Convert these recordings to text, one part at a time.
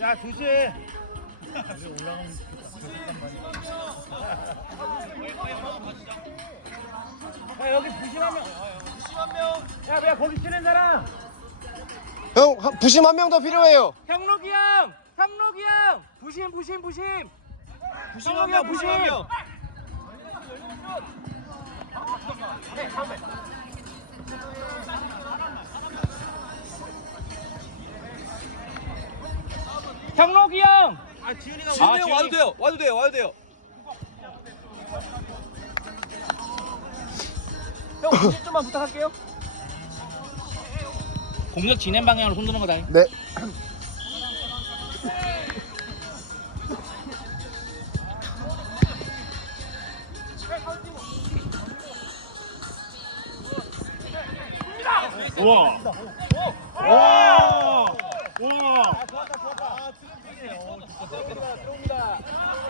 자 조심. 야 여기 부심하면. 부심하면. 야, 야 거기 치는 사람. 형 한- 부심 한 명 더 필요해요. 형록이 형. 형록이 형. 부심 부심 부심. 부심하면 부심. 형록이 형. 아 지훈이가 지훈이 형 와도 돼요. 와도 돼요. 와도 돼요. 형 부심 좀만 부탁할게요. 공격 진행 방향으로 손드는 거다. 네. 何?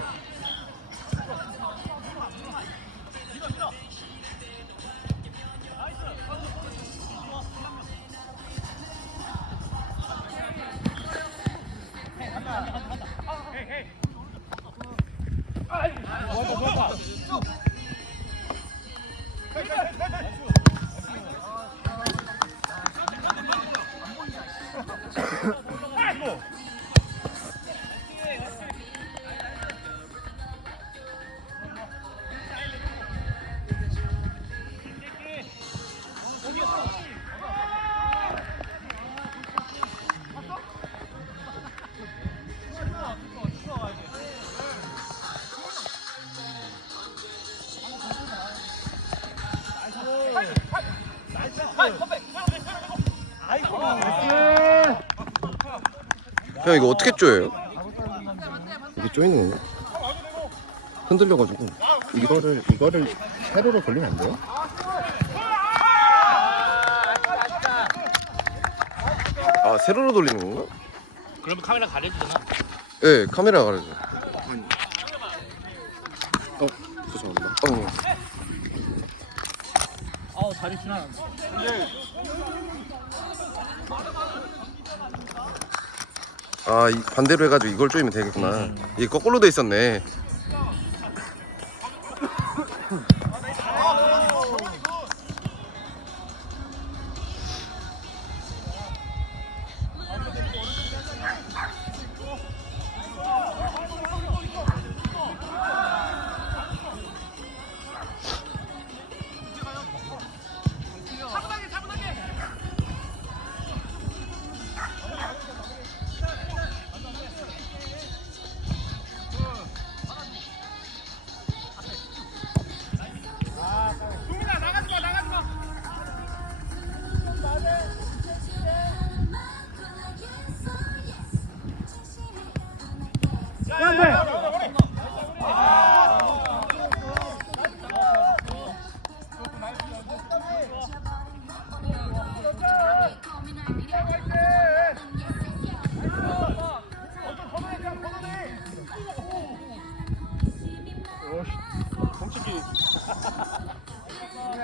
형 이거 어떻게 쪼여요? 이게 쪼이는 건가? 흔들려가지고 이거를 이거를 세로로 돌리면 안 돼요? 아 세로로 돌리는 건가? 그러면 카메라 가려주잖아. 네 카메라 가려져. 어, 죄송합니다. 어. 아우 다리 지나. 아 이, 반대로 해가지고 이걸 쪼이면 되겠구나. 이게 거꾸로 돼 있었네.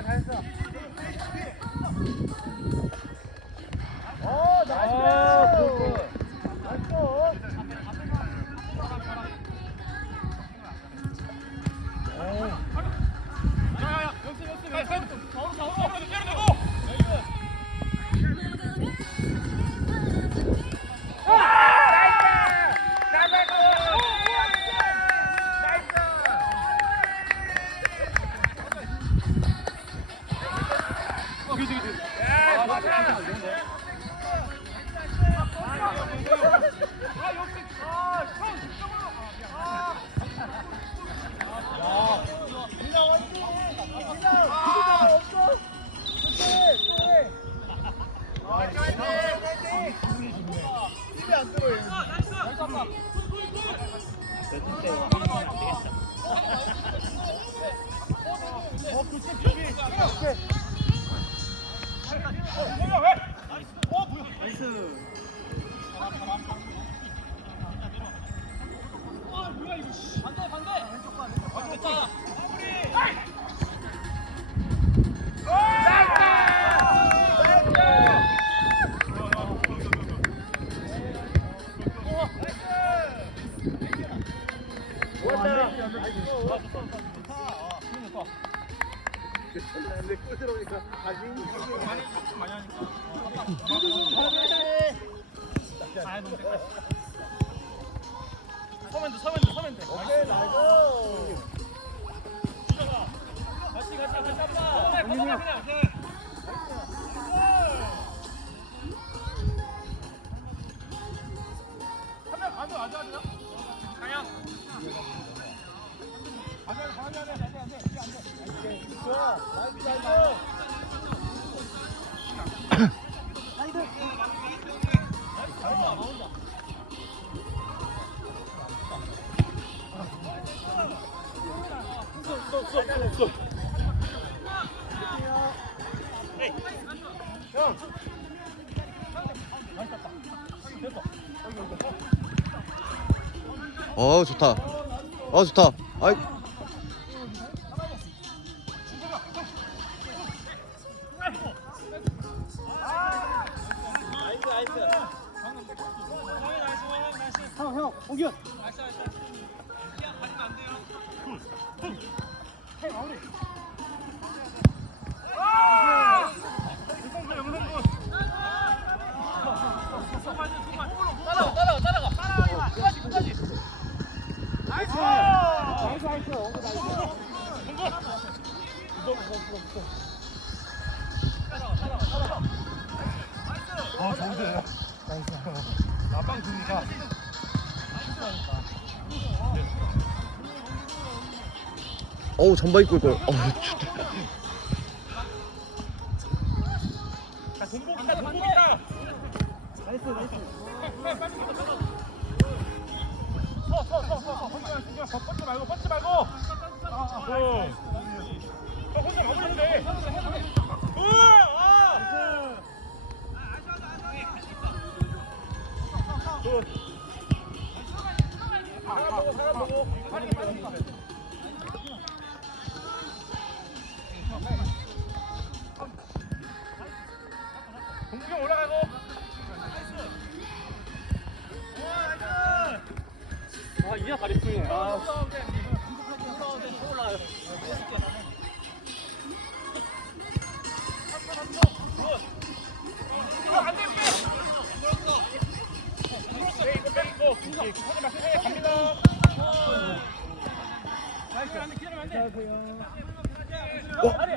잘했어. 어, 나이스. 그지 그지. 아, 맞아. 반대 반대. 왼쪽 봐 왼쪽 봐. 들어오니까. 다시. 서면 어 좋다. 어 좋다. 아이. 형 형 공균 따라가 나이스 나이스 나이스 아 좋은데 나이스 나빵 주니까 어우 잠바 입고 올 걸. 어우 좋다. 동복이다 동복이다 나이스 나이스 어 혼자 막으면 돼 우와 사람 보고 사람 보고 빨리 빨리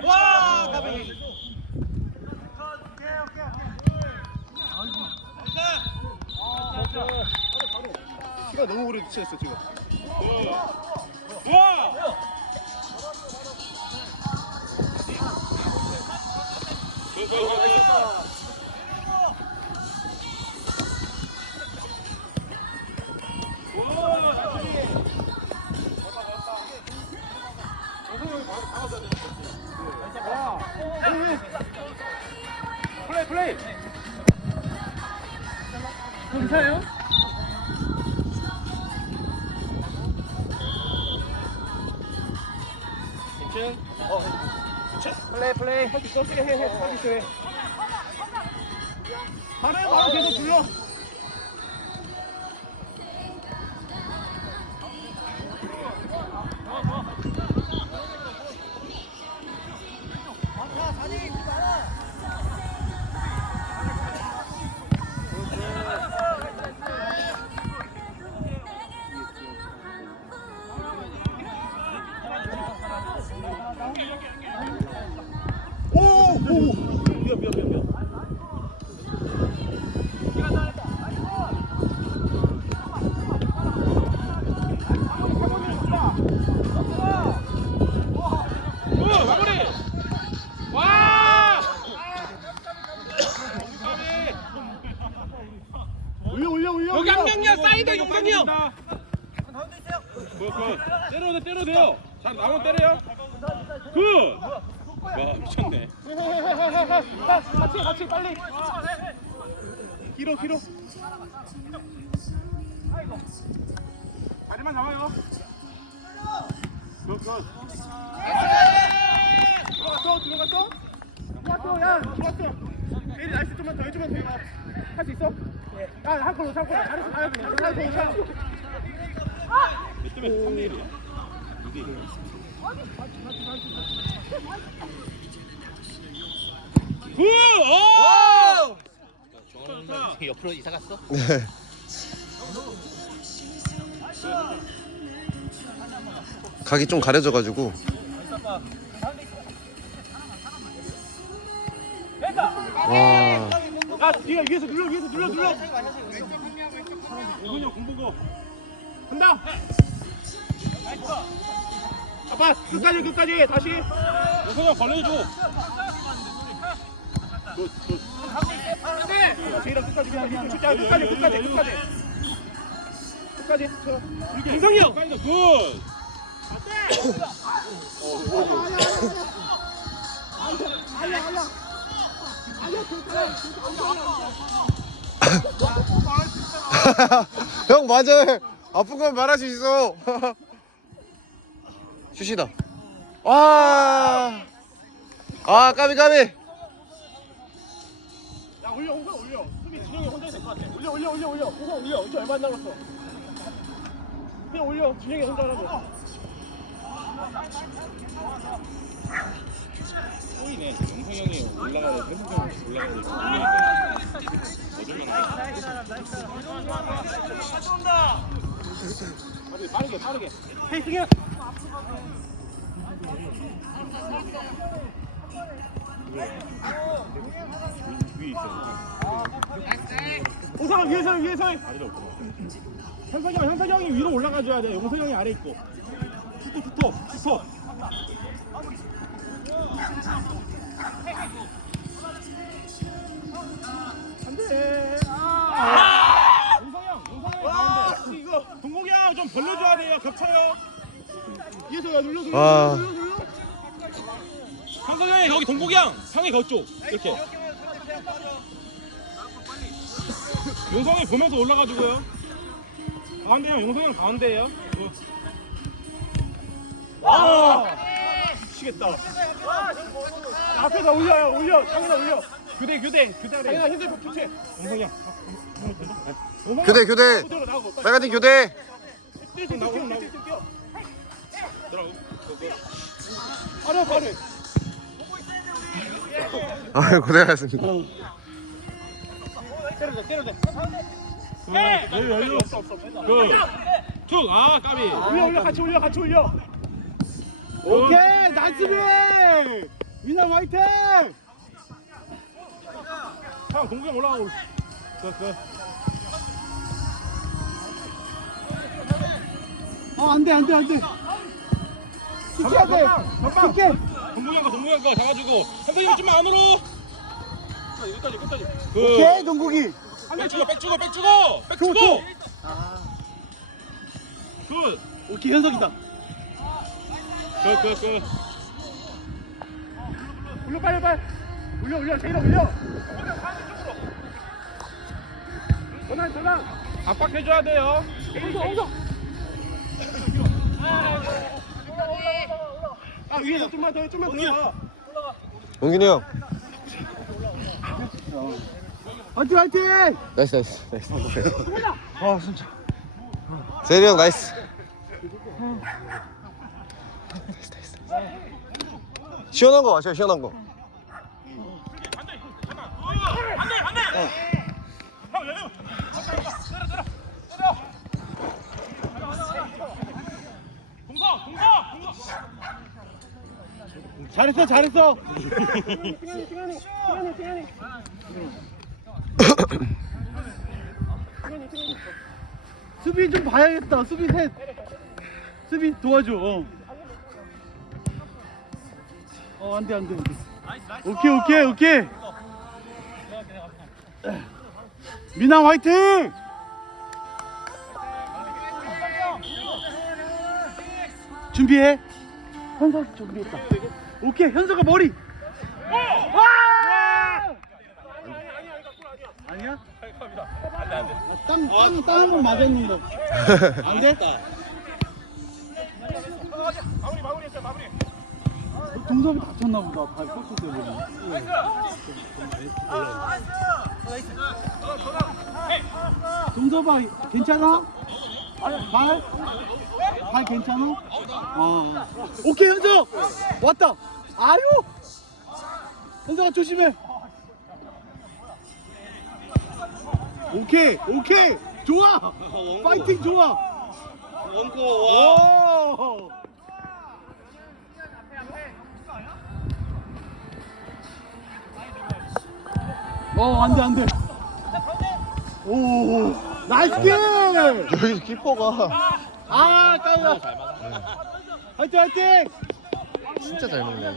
와! 가비! 시간 너무 오래 취했어 지금 우와! 쓰게 해해할 수 있어 해. 바로 바로 계속 불러 올려 여기. 명이야 사이드 용병이 형. 때려도 돼 때려도 돼요. 자 나무 때려요. 굿 와 미쳤네. 같이 같이 빨리. 길어 길어 다리만 잡아요. 굿굿. 들어갔어 들어갔어? 들어갔어 야 들어갔어. 내일 날씨 좀만 더 해주면 돼할수 있어? 야한 골로 한 골. 잘했어 잘했어 잘했어 잘했어 때문에 3대 1이야 굿! 어! 옆으로 이사 갔어? 네. 각이 좀 가려져가지고 와 야, 네가 위에서 눌러, 위에서 눌러, 눌러. 이분이 공보고. 간다. 아빠, 끝까지, 끝까지, 다시. 이선영 걸려줘. 굿, 굿. 제이랑 끝까지, 끝까지, 끝까지, 끝까지, 끝까지, 끝까지. 끝까지. 김성이 형. 굿. 형 맞아 아픈 건 말할 수 있어. 슛이다. 와아 까비 까비. 야 올려 올려 올려. 수비 진영이 혼자 될것 같아. 올려 올려 올려 올려. 우선 올려. 이제 얼마 안 남았어. 그냥 올려. 진영이 혼자 하라고 보이네. 영성 형이 올라가고 회복 형이 올라가고 빠르게 빠르게 페이싱해 위에 있어. 우상 위에서 위에서 현석이 형 현석이 형이 위로 올라가줘야 돼 용석이 형이 아래 있고 슈터 슈터 슈터 안돼 용석이 형 용석이 형 가운데 이거 동국이 형좀 벌려줘야 돼요 겹쳐요 위에서 야 눌러 눌러 와. 눌러 눌러 형성 형이 거기 동국이 형. 형이 거쪽. 이렇게. 용성이 보면서 올라가지고요. 가운데 형, 용성이 형 가운데예요. 아, 미치겠다. 앞에다 올려요, 올려, 창에다 올려. 교대, 교대, 교대 아래. 창에다 핸들폰 교체. 용성이 교대, 형, 교대. 나오고. 빨간팀 교대 뛰어, 뛰어, 뛰어, 뛰어, 뛰어, 뛰어. 빠르, 빠르. 아유 고생하셨습니다 때려줘, 때려줘. 네, 여유, 여유. 그. 툭. 아 까비. 올려, 올려, 같이 올려, 같이 올려. 오케이, 나이스 비! 민상 화이팅! 형, 동경 올라가고. 그, 그. 어, 안 돼, 안 돼, 안 돼. 지켜야 돼. 지켜. 동국이 형거 동국이 형거 잡아주고. 형 좀만 안으로. 그. 오케이, 동국이. 백 주고 백 주고 백 주고 백 주고. 줘. 굿. 오케이, 현석이다. 그. 올려, 빨리, 빨리. 올려, 올려, 제이랑 올려. 전환, 전환. 압박해줘야 돼요. 엉성, 엉성. 아, 위에서 좀만 더, 해, 좀만 더. 해. 용균이 형 화이팅, 화이팅! 나이스 나이스 나이스 아 진짜 세리 형 나이스 나이스 시원한 거 마셔 시원한 거. 잘했어, 잘했어. 수비 좀 봐야겠다. 수비 셋. 수비 도와줘. 어, 어 안 돼, 안 돼, 안 돼. 오케이, 오케이, 오케이. 미남 화이팅! 준비해. 현석 준비했다. 오케이, 현석아 머리. 와! 아니야? 땅, 땅, 땅한번 맞았는데. 안 돼? 마 동섭이 다쳤나 보다. 발 뻗고 때문에. 동섭아 괜찮아? 발? 발 괜찮아? 어. 오케이 현정 왔다. 아유. 현정아 조심해. 오케이 오케이 좋아. 파이팅 좋아. 원고. 오. 어, 안 돼, 안 돼. 오, 나이스 게 여기 키퍼가 아, 막아. 화이팅, 화이팅! 진짜 잘 먹네.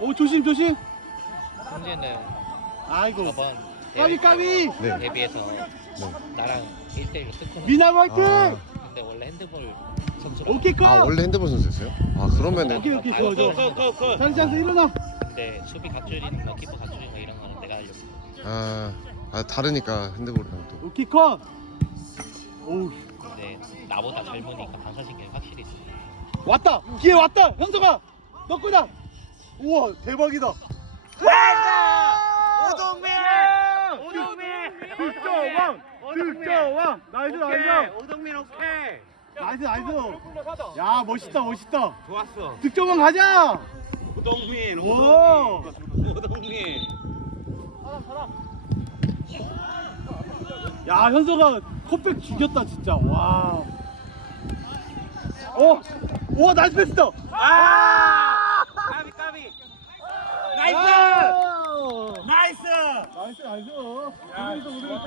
오, 조심, 조심. 형제는 아이고. 저번 까비, 까비! 네. 데뷔해서 나랑 1대1로 스코는 미남 화이팅! 아, 근데 원래 핸드볼 선수라 오케이, 컷! 아 원래 핸드볼 선수였어요? 아 그러면은 오케이, 오케이, 좋아, 좋아. 컷컷컷 찬스, 찬스, 일어나. 근데 수비 갖추리는 거 키퍼 갖추리는 거 이런 거는 내가 하려고 아, 아 다르니까 핸드볼이랑 또. 오케이, 컷! 오우, 근데 나보다 젊으니까 반사신경이 확실히 있어 왔다! 기회 왔다! 현석아! 너 거다! 우와, 대박이다! 오동민! 오동민! 득점왕! 득점왕! 나이스, 나이스! 오동민 오케이. 나이스, 나이스! 야, 멋있다, 멋있다! 좋았어. 득점왕 가자! 오동민 오! 오동민 야 현석아 컵백 죽였다 진짜 와. 어, 와 나이스 패스다. 아! 까비 까비. 나이스! 나이스. 나이스 나이스. 우승했어 우승했어.